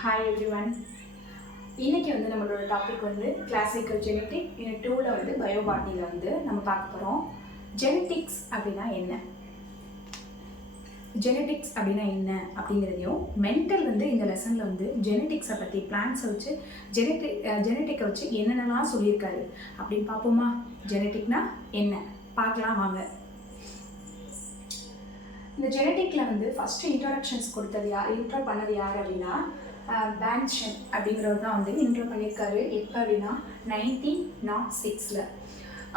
Hi everyone. இன்றைக்கி நம்மளோட topic classical genetic unit 2ல் பயோபாட்னியில் நம்ம பார்க்க போகிறோம். ஜெனட்டிக்ஸ் அப்படின்னா என்ன, ஜெனட்டிக்ஸ் அப்படின்னா என்ன அப்படிங்கிறதையும், மென்டல் இந்த லெசனில் ஜெனட்டிக்ஸை பற்றி பிளான்ஸை வச்சு ஜெனட்டிக்கை வச்சு என்னென்னலாம் சொல்லியிருக்காரு அப்படின்னு பார்ப்போமா. ஜெனட்டிக்னா என்ன பார்க்கலாம் வாங்க. இந்த ஜெனட்டிக்கில் ஃபஸ்ட்டு இன்ட்ரோடக்ஷன்ஸ் கொடுத்தது யார், இன்ட்ரோ பண்ணது யார் அப்படின்னா பேங்க்ஷன் அப்படிங்கிறவர் தான் இன்ட்ரோ பண்ணியிருக்காரு. எப்போ அப்படின்னா 1906.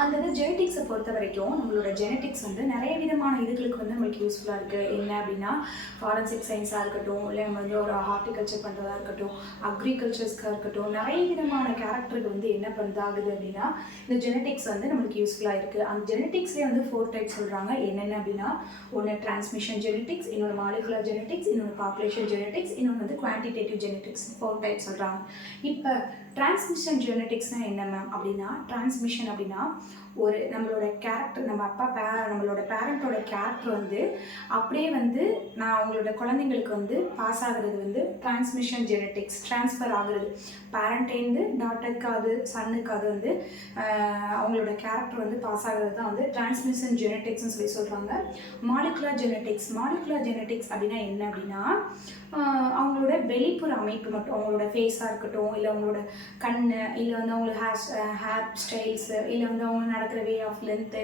அந்த ஜெனட்டிக்ஸை பொறுத்த வரைக்கும் நம்மளோட ஜெனட்டிக்ஸ் நிறைய விதமான இதுகளுக்கு நம்மளுக்கு யூஸ்ஃபுல்லாக இருக்குது. என்ன அப்படின்னா ஃபாரன்சிக் சயின்ஸாக இருக்கட்டும், இல்லை நம்ம ஒரு ஹார்டிகல்ச்சர் பண்ணுறதா இருக்கட்டும், அக்ரிகல்ச்சர்ஸ்க்காக இருக்கட்டும், நிறைய விதமான கேரக்டருக்கு என்ன பண்ணுதாகுது அப்படின்னா இந்த ஜெனட்டிக்ஸ் நம்மளுக்கு யூஸ்ஃபுல்லாக இருக்குது. அந்த ஜெனட்டிக்ஸ்லேயே 4 டைப் சொல்கிறாங்க. என்னென்ன அப்படின்னா ஒன்று டிரான்ஸ்மிஷன் ஜெனட்டிக்ஸ், இன்னொன்று மாலிகுலர் ஜெனட்டிக்ஸ், இன்னொன்று பாப்புலேஷன் ஜெனட்டிக்ஸ், இன்னொன்று குவான்டிடேட்டிவ் ஜெனட்டிக்ஸ். 4 டைப் சொல்கிறாங்க. இப்போ டிரான்ஸ்மிஷன் ஜெனட்டிக்ஸ்னால் என்ன மேம் அப்படின்னா, டிரான்ஸ்மிஷன் அப்படின்னா ஒரு நம்மளோட கேரக்டர், நம்ம நம்மளோட பேரண்ட்டோட கேரக்டர் அப்படியே நான் அவங்களோட குழந்தைங்களுக்கு பாஸ் ஆகிறது டிரான்ஸ்மிஷன் ஜெனட்டிக்ஸ், ட்ரான்ஸ்ஃபர் ஆகுறது. பேரண்ட்டேருந்து டாட்டருக்காது சன்னுக்காது அவங்களோட கேரக்டர் பாஸ் ஆகிறது தான் டிரான்ஸ்மிஷன் ஜெனட்டிக்ஸ்னு சொல்கிறாங்க. மாலிகுலர் ஜெனட்டிக்ஸ் அப்படின்னா என்ன அப்படின்னா அவங்களோட வெளிப்புற அமைப்பு மட்டும், அவங்களோட ஃபேஸாக இருக்கட்டும், இல்லை அவங்களோட கண், இல்லை அவங்களோட ஹேர் ஸ்டைல்ஸு, இல்லை அவங்க நடக்கிற வே ஆஃப் லென்த்து,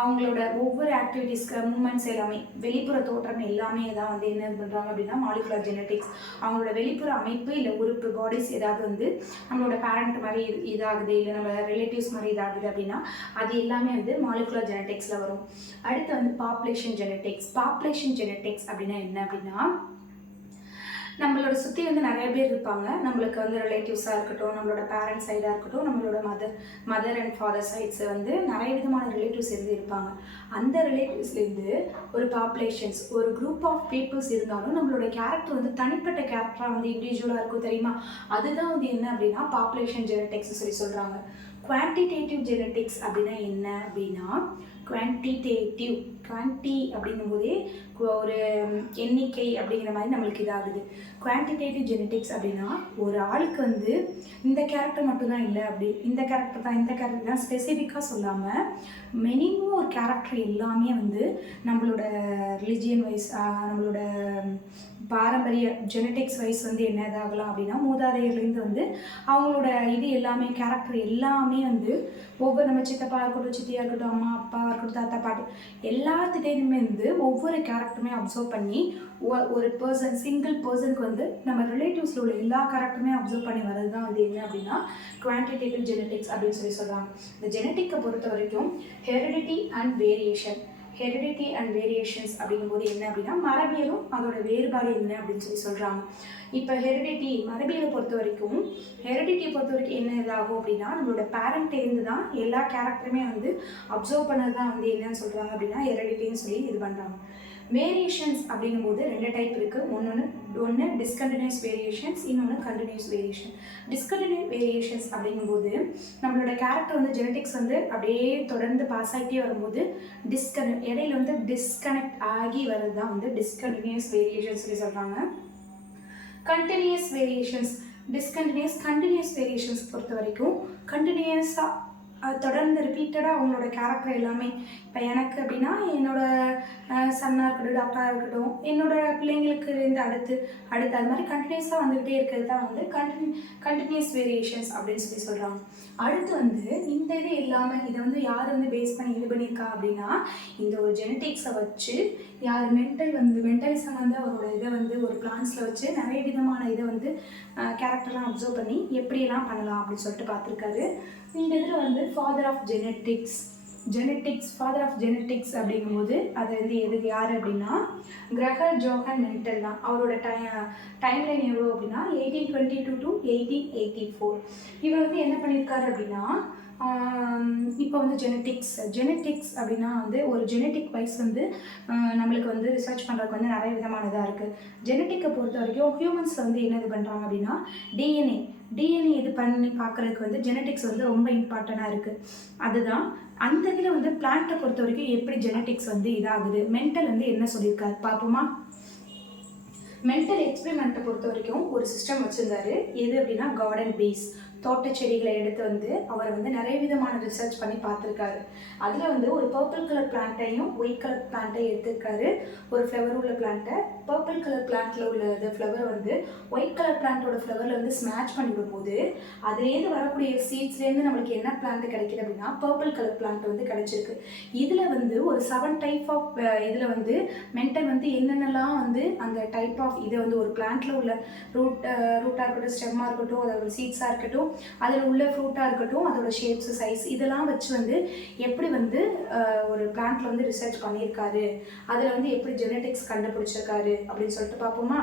அவங்களோட ஒவ்வொரு ஆக்டிவிட்டீஸ்க்கு மூமெண்ட்ஸ் எல்லாமே, வெளிப்புற தோற்றம் எல்லாமே தான் என்ன பண்ணுறாங்க அப்படின்னா மாலிகுலர் ஜெனட்டிக்ஸ். அவங்களோட வெளிப்புற அமைப்பு இல்லை உறுப்பு பாடிஸ் ஏதாவது நம்மளோட பேரண்ட் மாதிரி இதாகுது, இல்லை நம்ம ரிலேட்டிவ்ஸ் மாதிரி இதாகுது அப்படின்னா அது எல்லாமே மாலிகுலர் ஜெனட்டிக்ஸில் வரும். அடுத்து பாப்புலேஷன் ஜெனட்டிக்ஸ் அப்படின்னா என்ன அப்படின்னா நம்மளோட சுற்றி நிறைய பேர் இருப்பாங்க. நம்மளுக்கு ரிலேட்டிவ்ஸாக இருக்கட்டும், நம்மளோட பேரண்ட்ஸ் சைடாக இருக்கட்டும், நம்மளோட மதர் அண்ட் ஃபாதர் சைட்ஸ் நிறைய விதமான ரிலேட்டிவ்ஸ் இருப்பாங்க. அந்த ரிலேட்டிவ்ஸ்லேருந்து ஒரு பாப்புலேஷன்ஸ், ஒரு குரூப் ஆஃப் பீப்புள்ஸ் இருந்தாலும் நம்மளோட கேரக்டர் தனிப்பட்ட கேரக்டராக இண்டிவிஜுவலாக இருக்கும் தெரியுமா. அதுதான் என்ன அப்படின்னா பாப்புலேஷன் ஜெனட்டிக்ஸ் சொல்கிறாங்க. குவான்டிடேட்டிவ் ஜெனட்டிக்ஸ் அப்படின்னா என்ன அப்படின்னா குவான்டி அப்படிங்கும்போதே ஒரு எண்ணிக்கை அப்படிங்கிற மாதிரி நம்மளுக்கு இதாகுது. குவான்டிடேட்டிவ் ஜெனட்டிக்ஸ் அப்படின்னா ஒரு ஆளுக்கு இந்த கேரக்டர் மட்டும்தான் இல்லை, அப்படி இந்த கேரக்டர் தான் ஸ்பெசிஃபிக்காக சொல்லாமல் மினிமம் ஒரு கேரக்டர் எல்லாமே நம்மளோட ரிலிஜியன் வைஸ், நம்மளோட பாரம்பரிய ஜெனட்டிக்ஸ் வைஸ் என்ன இதாகலாம் அப்படின்னா மூதாதையர்லேருந்து அவங்களோட இது எல்லாமே கேரக்டர் எல்லாமே ஒவ்வொரு நம்ம சித்தப்பா இருக்கட்டும், சித்தியாக இருக்கட்டும், அம்மா அப்பா இருக்கட்டும், தாத்தா பாட்டி எல்லாத்துட்டையுமே ஒவ்வொரு கேரக்டருமே அப்சர்வ் பண்ணி ஒரு பர்சன், சிங்கிள் பர்சனுக்கு நம்ம ரிலேட்டிவ்ஸில் உள்ள எல்லா கேரக்டருமே அப்சர்வ் பண்ணி வர்றது தான் என்ன அப்படின்னா குவான்டிடேட்டிவ் ஜெனட்டிக்ஸ் அப்படின்னு சொல்கிறாங்க. இந்த ஜெனட்டிக்கை பொறுத்த வரைக்கும் ஹெரிடிட்டி அண்ட் வேரியேஷன்ஸ் அப்படிங்கும்போது என்ன அப்படின்னா மரபியலும் அதோட வேறுபாடு என்ன அப்படின்னு சொல்கிறாங்க. இப்போ மரபியலை பொறுத்த வரைக்கும் என்ன இதாகும் அப்படின்னா நம்மளோட பேரண்ட்டேருந்து தான் எல்லா கேரக்டருமே அப்சர்வ் பண்ணது தான் என்னன்னு சொல்கிறாங்க அப்படின்னா ஹெரிடிட்டின்னு சொல்லி இது பண்ணுறாங்க. வேரியேஷன்ஸ் அப்படிங்கும்போது 2 டைப் இருக்குது. ஒன்று டிஸ்கண்டினியூஸ் வேரியேஷன்ஸ், இன்னொன்று கண்டினியூஸ் வேரியேஷன். டிஸ்கண்டினியூஸ் வேரியேஷன்ஸ் அப்படிங்கும்போது நம்மளோட கேரக்டர் ஜெனட்டிக்ஸ் அப்படியே தொடர்ந்து பாஸ் ஆகிட்டே வரும்போது இடையில டிஸ்கனெக்ட் ஆகி வர்றது தான் டிஸ்கண்டினியூஸ் வேரியேஷன்ஸ் சொல்லி சொல்கிறாங்க. கண்டினியூஸ் வேரியேஷன்ஸ் பொறுத்த வரைக்கும் கண்டினியூஸாக தொடர்ந்து ரிப்பீட்டடாக அவங்களோட கேரக்டர் எல்லாமே, இப்போ எனக்கு அப்படின்னா என்னோட சன்னாக இருக்கட்டும், டாக்டராக இருக்கட்டும், என்னோட பிள்ளைங்களுக்கு அடுத்து அது மாதிரி கண்டினியூஸாக வந்துக்கிட்டே இருக்கிறது தான் கண்டினியூஸ் வேரியேஷன்ஸ் அப்படின்னு சொல்லி சொல்கிறாங்க. அடுத்து இந்த இது இல்லாமல் இதை யார் பேஸ் பண்ணி இது பண்ணியிருக்கா அப்படின்னா இந்த ஒரு ஜெனட்டிக்ஸை வச்சு யார் மென்டலிசம் அவரோட இதை ஒரு பிளான்ஸில் வச்சு நிறைய விதமான இதை கேரக்டர்லாம் அப்சர்வ் பண்ணி எப்படியெல்லாம் பண்ணலாம் அப்படின்னு சொல்லிட்டு பார்த்துருக்காரு. இந்த இதில் ஃபாதர் ஆஃப் ஜெனட்டிக்ஸ் அப்படிங்கும்போது அது எதுக்கு யார் அப்படின்னா கிரகர் ஜோஹன் மென்டல் தான். அவரோட டைம்லைன் எவ்வளோ அப்படின்னா 1822 to 1884. இவர் என்ன பண்ணியிருக்காரு அப்படின்னா இப்போ ஜெனட்டிக்ஸ் அப்படின்னா ஒரு ஜெனட்டிக் வைஸ் நம்மளுக்கு ரிசர்ச் பண்ணுறதுக்கு நிறைய விதமான இதாக இருக்குது. ஜெனட்டிக்கை பொறுத்த வரைக்கும் ஹியூமன்ஸில் என்ன இது பண்ணுறாங்க அப்படின்னா டிஎன்ஏ இது பண்ணி பார்க்குறதுக்கு ஜெனட்டிக்ஸ் ரொம்ப இம்பார்ட்டண்ட்டாக இருக்குது. அதுதான் அந்த இதில் பிளான்ட்டை பொறுத்த வரைக்கும் எப்படி ஜெனட்டிக்ஸ் இதாகுது, மென்டல் என்ன சொல்லியிருக்காரு பார்ப்போமா. மென்டல் எக்ஸ்பெரிமெண்ட்டை பொறுத்த வரைக்கும் ஒரு சிஸ்டம் வச்சுருந்தாரு. எது அப்படின்னா கார்டன் பேஸ், தோட்ட செடிகளை எடுத்து வந்து அவர் வந்து நிறைய விதமான ரிசர்ச் பண்ணி பார்த்துருக்காரு. அதில் வந்து ஒரு பர்பிள் கலர் பிளான்ட்டையும் ஒயிட் கலர் பிளான்ட்டையும் எடுத்திருக்காரு. ஒரு ஃப்ளவர் உள்ள பிளான்ட்டை பர்பிள் கலர் பிளான்ட்டில் உள்ள ஃப்ளவர் வந்து ஒயிட் கலர் பிளான்ட்டோட ஃப்ளவரில் வந்து ஸ்மேட்ச் பண்ணி விடும்போது அதுலேருந்து வரக்கூடிய சீட்ஸ்லேருந்து நம்மளுக்கு என்ன பிளான்ட் கிடைக்கிது அப்படின்னா பர்பிள் கலர் பிளான்ட் வந்து கிடைச்சிருக்கு. இதில் வந்து ஒரு 7 டைப் ஆஃப் இதில் வந்து மென்டல் வந்து என்னென்னலாம் வந்து அந்த டைப் ஆஃப் இதை வந்து ஒரு பிளான்ட்டில் உள்ள ரூட்டாக இருக்கட்டும், ஸ்டெம்மாக இருக்கட்டும், அதோட சீட்ஸாக இருக்கட்டும், அதில் உள்ள ஃப்ரூட்டாக இருக்கட்டும், அதோட ஷேப்ஸு சைஸ் இதெல்லாம் வச்சு வந்து எப்படி வந்து ஒரு பிளான்ட்டில் வந்து ரிசர்ச் பண்ணியிருக்காரு, அதில் வந்து எப்படி ஜெனட்டிக்ஸ் கண்டுபிடிச்சிருக்காரு அப்படின்னு சொல்லிட்டு பார்ப்போமா.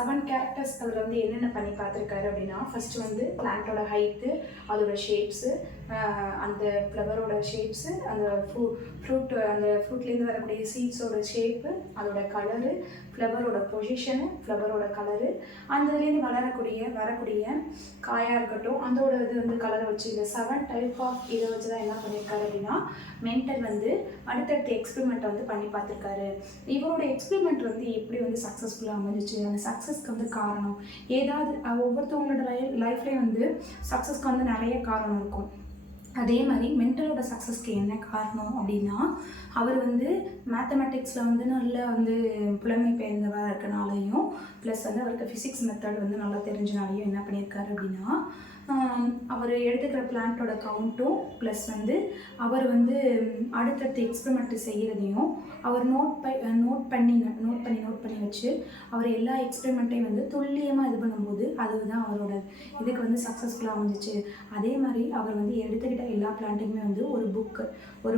7 கேரக்டர்ஸ் அதில் வந்து என்னென்ன பண்ணி பார்த்துருக்காரு அப்படின்னா, ஃபஸ்ட்டு வந்து பிளான்ட்டோட ஹைட்டு, அதோட ஷேப்ஸு, அந்த ஃப்ளவரோட ஷேப்ஸு, அந்த அந்த ஃப்ரூட்லேருந்து வரக்கூடிய சீட்ஸோட ஷேப்பு, அதோட கலரு, ஃப்ளவரோட பொசிஷனு, ஃப்ளவரோட கலரு, அந்த இதுலேருந்து வரக்கூடிய காயாக இருக்கட்டும், அதோட இது வந்து கலரை வச்சு இந்த 7 டைப் ஆஃப் இதை வச்சு தான் என்ன பண்ணியிருக்காரு அப்படின்னா மென்டல் வந்து அடுத்தடுத்த எக்ஸ்பெரிமெண்ட்டை வந்து பண்ணி பார்த்துருக்காரு. இவரோட எக்ஸ்பெரிமெண்ட் வந்து எப்படி வந்து சக்ஸஸ்ஃபுல்லாக அமைஞ்சிச்சு, அந்த சக்ஸஸ்க்கு வந்து காரணம் ஏதாவது ஒவ்வொருத்தவங்களோட லைஃப்லேயும் வந்து சக்ஸஸ்க்கு வந்து நிறைய காரணம் இருக்கும். அதே மாதிரி மென்டலோட சக்ஸஸ்க்கு என்ன காரணம் அப்படின்னா அவர் வந்து மேத்தமெட்டிக்ஸில் வந்து நல்லா வந்து புலமை பெயர்ந்தவராக இருக்கனாலையும் ப்ளஸ் வந்து அவருக்கு ஃபிசிக்ஸ் மெத்தட் வந்து நல்லா தெரிஞ்சனாலையும் என்ன பண்ணியிருக்காரு அப்படின்னா அவர் எடுத்துக்கிற பிளான்ட்டோட கவுண்ட்டும் ப்ளஸ் வந்து அவர் வந்து அடுத்தடுத்த எக்ஸ்பெரிமெண்ட்டு செய்கிறதையும் அவர் நோட் பண்ணி வச்சு அவர் எல்லா எக்ஸ்பெரிமெண்ட்டையும் வந்து துல்லியமாக இது பண்ணும்போது அதுதான் அவரோட இதுக்கு வந்து சக்ஸஸ்ஃபுல்லாக அமைஞ்சிச்சு. அதே மாதிரி அவர் வந்து எடுத்துக்கிட்ட எல்லா பிளான்ட்டுக்குமே வந்து ஒரு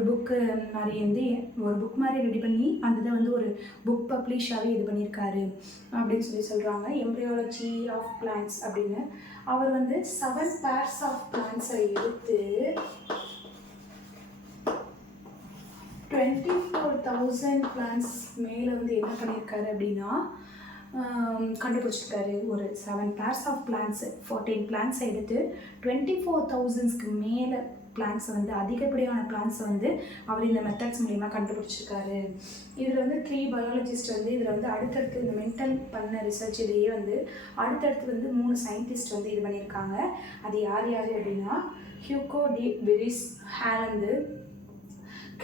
புக்கு மாதிரி வந்து ஒரு புக் மாதிரி ரெடி பண்ணி அந்த இதை வந்து ஒரு புக் பப்ளிஷாகவே இது பண்ணியிருக்காரு அப்படின்னு சொல்கிறாங்க. எம்ப்ரியாலஜி ஆஃப் பிளான்ட்ஸ் அப்படின்னு. அவர் வந்து 7 பேர்ஸ் ஆஃப் பிளான்ட்ஸை எடுத்து 24,000 பிளான்ட்ஸ் மேலே வந்து என்ன பண்ணியிருக்காரு அப்படின்னா கண்டுபிடிச்சிருக்காரு. ஒரு 7 பேர்ஸ் ஆஃப் பிளான்ட்ஸு 14 பிளான்ட்ஸை எடுத்து 24,000க்கு மேலே பிளான்ட்ஸை வந்து அதிகப்படியான பிளான்ட்ஸை வந்து அவர் இந்த மெத்தட்ஸ் மூலிமா கண்டுபிடிச்சிருக்காரு. இதில் வந்து 3 பயாலஜிஸ்ட் வந்து இதில் வந்து அடுத்தடுத்து இந்த மென்டல் பண்ண ரிசர்ச் இதையே வந்து அடுத்தடுத்து வந்து 3 சயின்டிஸ்ட் வந்து இது பண்ணியிருக்காங்க. அது யார் அப்படின்னா Hugo de Vries Holland,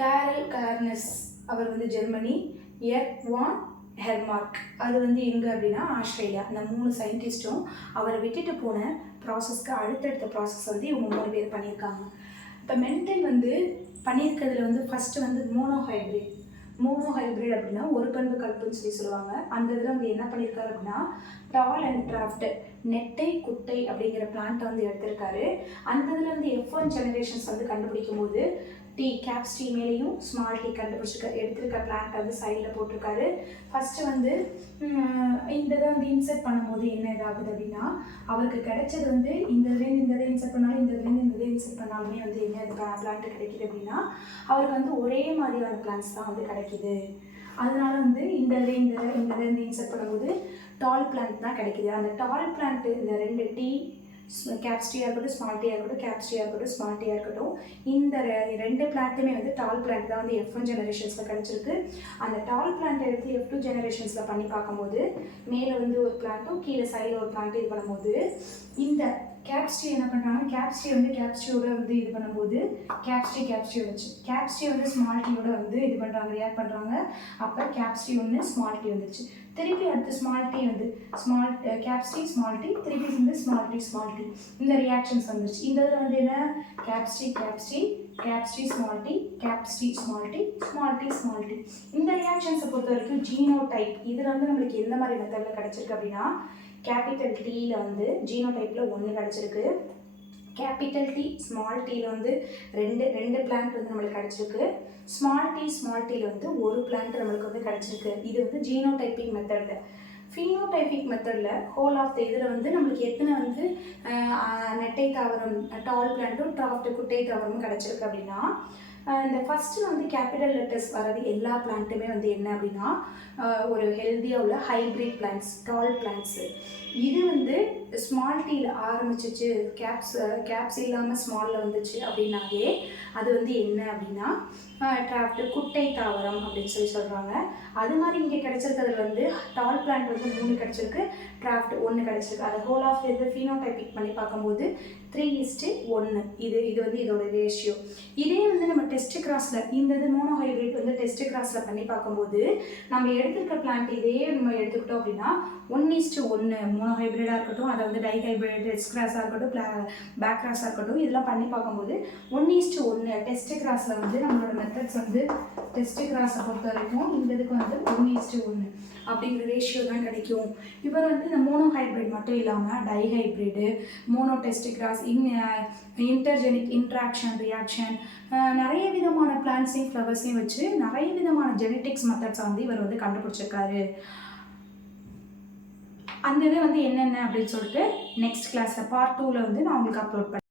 Carl Correns அவர் வந்து ஜெர்மனி, எர்க் வான் ஹெர்மார்க் அது வந்து எங்கே அப்படின்னா ஆஸ்திரேலியா. இந்த 3 சயின்டிஸ்ட்டும் அவரை விட்டுட்டு போன ப்ராசஸ்க்கு அடுத்தடுத்த ப்ராசஸ் வந்து இவங்க 3 பேர் பண்ணியிருக்காங்க. இப்போ மென்டல் வந்து பண்ணியிருக்கிறதுல வந்து ஃபஸ்ட்டு வந்து மோனோஹைப்ரிட் அப்படின்னா ஒரு பண்பு கலப்புன்னு சொல்லுவாங்க. அந்த இதில் வந்து என்ன பண்ணியிருக்காரு அப்படின்னா டால் அண்ட் டிராஃப்ட் நெட்டை குட்டை அப்படிங்கிற பிளான்ட்டை வந்து எடுத்திருக்காரு. அந்த இதில் வந்து F1 ஜெனரேஷன்ஸ் வந்து கண்டுபிடிக்கும் போது கேப்ஸ் டி மேலேயும் ஸ்மால் டி எடுத்திருக்க பிளான்ட் வந்து சைடில் போட்டிருக்காரு. ஃபஸ்ட்டு வந்து இந்த இதை வந்து இன்செர்ட் பண்ணும்போது என்ன இதாகுது அப்படின்னா அவருக்கு கிடைச்சது வந்து இந்த இதை இன்செர்ட் பண்ணாலும் இந்த இதை இன்செர்ட் பண்ணாலுமே வந்து என்ன பிளான்ட் கிடைக்கிது அப்படின்னா அவருக்கு வந்து ஒரே மாதிரியான பிளான்ட்ஸ் தான் வந்து கிடைக்கிது. அதனால வந்து இந்த இதை இன்செர்ட் பண்ணும்போது டால் பிளான்ட் தான் கிடைக்கிது. அந்த டால் பிளான்ட் இந்த 2 டி கேப்ஸ்டியாக இருக்கட்டும், ஸ்மால் டீயாக இருக்கட்டும், கேப்ஸ்டியாக இருக்கட்டும், ஸ்மால் டீயாக இருக்கட்டும், இந்த 2 பிளான்ட்டுமே வந்து டால் பிளான்ட் தான் வந்து F1 ஜெனரேஷன்ஸில் கிடச்சிருக்கு. அந்த டால் பிளான்ட்டை எடுத்து F2 ஜெனரேஷன்ஸில் பண்ணி பார்க்கும்போது மேலே வந்து ஒரு பிளான்ட்டும் கீழே சைடில் ஒரு பிளான்ட்டும் இது பண்ணும்போது இந்த கேப்ஸ்டி என்ன பண்ணுறாங்க, கேப்ஸ்டியோட வந்து இது பண்ணும்போது கேப்ஸ்டி வச்சு கேப்ஸ்டி வந்து ஸ்மால் டீயோட வந்து இது பண்ணுறாங்க, ரியாக்ட் பண்ணுறாங்க. அப்போ கேப்ஸ்டி ஒன்று ஸ்மால் டீ வந்துச்சு. திருப்பி அடுத்து ஸ்மால் டீ வந்து கேப்ஸ்டி ஸ்மால் டீ, திருப்பி வந்து ஸ்மால் டீ இந்த ரியாக்ஷன்ஸ் வந்துருச்சு. இந்த இதில் வந்து என்ன கேப்ஸ்டி ஸ்மால் டீ இந்த ரியாக்ஷன்ஸை பொறுத்த வரைக்கும் ஜீனோடைப் இதில் வந்து நம்மளுக்கு எந்த மாதிரி மெத்தடில் கிடச்சிருக்கு அப்படின்னா கேபிட்டல் டீயில் வந்து ஜீனோடைப்பில் 1 கிடச்சிருக்கு. கேபிட்டல் டி ஸ்மால் டீயில் வந்து ரெண்டு பிளான்ட் வந்து நம்மளுக்கு கிடச்சிருக்கு. ஸ்மால் டீயில் வந்து ஒரு பிளான்ட் நம்மளுக்கு வந்து கிடச்சிருக்கு. இது வந்து ஜீனோடைப்பிக் மெத்தடில். ஃபீனோடைபிக் மெத்தடில் ஹோல் ஆஃப் த இதில் வந்து நம்மளுக்கு எத்தனை வந்து நெட்டை தாவரம் டால் பிளான்ட்டும் டிராஃப்ட் குட்டை தாவரமும் கிடச்சிருக்கு அப்படின்னா இந்த ஃபஸ்ட்டு வந்து கேபிட்டல் லெட்டர்ஸ் வர்றது எல்லா பிளான்ட்டுமே வந்து என்ன அப்படின்னா ஒரு ஹெல்த்தியாக உள்ள ஹைப்ரிட் பிளான்ட்ஸ், டால் பிளான்ட்ஸு. இது வந்து ஸ்மால் டீயில் ஆரம்பிச்சிச்சு, கேப்ஸ் இல்லாமல் ஸ்மாலில் வந்துச்சு அப்படின்னாவே அது வந்து என்ன அப்படின்னா டிராஃப்ட் குட்டை தாவரம் அப்படின்னு சொல்கிறாங்க. அது மாதிரி இங்கே கிடச்சிருக்கிறது வந்து டால் பிளான்ட் வந்து 3 கிடச்சிருக்கு, டிராஃப்ட் 1 கிடச்சிருக்கு. அது ஹோல் ஆஃப் இது ஃபீனோடைபிக் பண்ணி பார்க்கும்போது 3:1 இது வந்து இதோட ரேஷியோ. இதே வந்து நம்ம டெஸ்ட் கிராஸில் இது மோனோ ஹைப்ரிட் வந்து டெஸ்ட் கிராஸில் பண்ணி பார்க்கும்போது நம்ம எடுத்துருக்க பிளான்ட் இதே நம்ம எடுத்துக்கிட்டோம் அப்படின்னா 1:1 மோனோ ஹைப்ரிடாக இருக்கட்டும், அதை வந்து டை ஹைப்ரிட் டெஸ்ட் கிராஸாக இருக்கட்டும், பேக் கிராஸாக இருக்கட்டும், இதெல்லாம் பண்ணி பார்க்கும்போது 1:1 டெஸ்ட் கிராஸில் வந்து நம்மளோட மெத்தட்ஸ் வந்து டெஸ்ட் கிராஸை பொறுத்த வரைக்கும் இந்த இதுக்கு வந்து 1:1 அப்படிங்கிற ரேஷியோ தான் கிடைக்கும். இவர் வந்து இந்த மோனோ ஹைப்ரிட் மட்டும் இல்லாமல் di hybrid, mono test cross, intergenic interaction reaction, நிறைய விதமான பிளான்ட்ஸையும் ஃப்ளவர்ஸையும் வச்சு நிறைய விதமான ஜெனட்டிக்ஸ் மெத்தட்ஸை வந்து இவர் வந்து கண்டுபிடிச்சிருக்காரு. அந்த இது வந்து என்னென்ன அப்படின்னு சொல்லிட்டு நெக்ஸ்ட் கிளாஸில் பார்ட் 2ல் வந்து நான் உங்களுக்கு அப்லோட் பண்ணேன்.